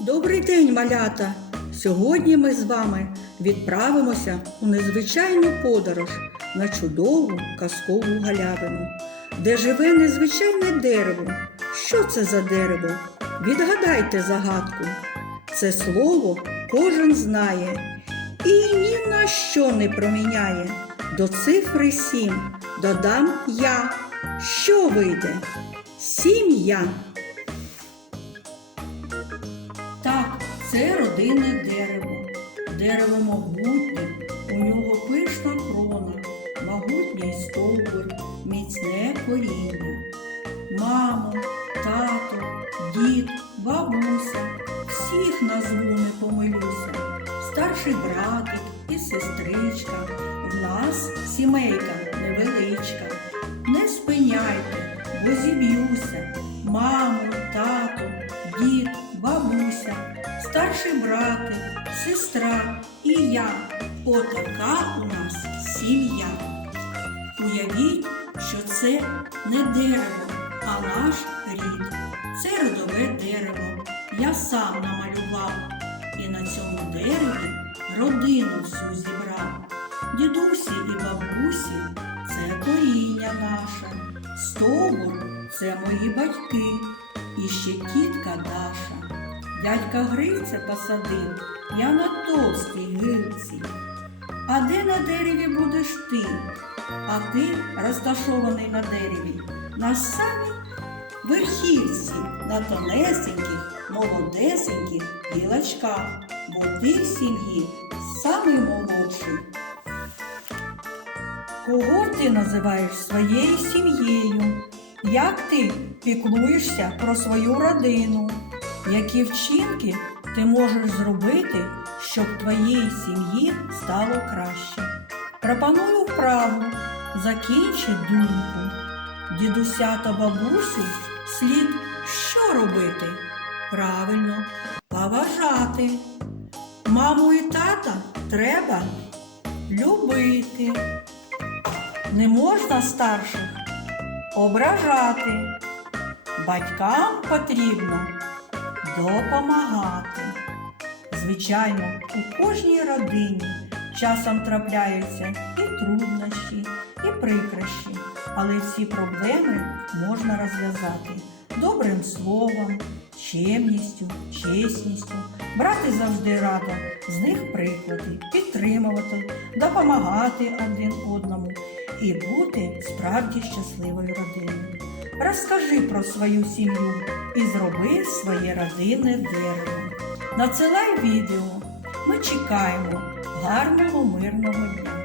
Добрий день, малята! Сьогодні ми з вами відправимося у незвичайну подорож на чудову казкову галявину, де живе незвичайне дерево. Що це за дерево? Відгадайте загадку. Це слово кожен знає і ні на що не проміняє. До цифри сім додам я. Що вийде? Сім'я. Це родинне дерево. Дерево могутнє, у нього пишна крона, могутній стовбур, міцне коріння. Мамо, тато, дід, бабуся, всіх назву не помилюся. Старший братик і сестричка. В нас сімейка невеличка. Бабуся, старший братик, сестра і я. Отака у нас сім'я. Уявіть, що це не дерево, а наш рід. Це родове дерево. Я сам намалював і на цьому дереві родину всю зібрав. Дідусі і бабусі це коріння наше. Стовбур це мої батьки і ще тітка Даша. Дядька Гриця посадив я на товстій гилці. А де на дереві будеш ти? А ти розташований на дереві на самій верхівці, на тонесеньких, молодесеньких гілочках, бо ти в сім'ї самий молодший. Кого ти називаєш своєю сім'єю? Як ти піклуєшся про свою родину? Які вчинки ти можеш зробити, щоб твоїй сім'ї стало краще? Пропоную вправу, закінчи думку. Дідуся та бабусю слід що робити? Правильно, поважати. Маму і тата треба любити. Не можна старших ображати. Батькам потрібно допомагати. Звичайно, у кожній родині часом трапляються і труднощі, і прикрощі, але всі проблеми можна розв'язати добрим словом, чемністю, чесністю, брати завжди рада з них приклади, підтримувати, допомагати один одному і бути справді щасливою родиною. Розкажи про свою сім'ю і зроби своє родинне дерево. Надсилай відео. Ми чекаємо гарного мирного дня.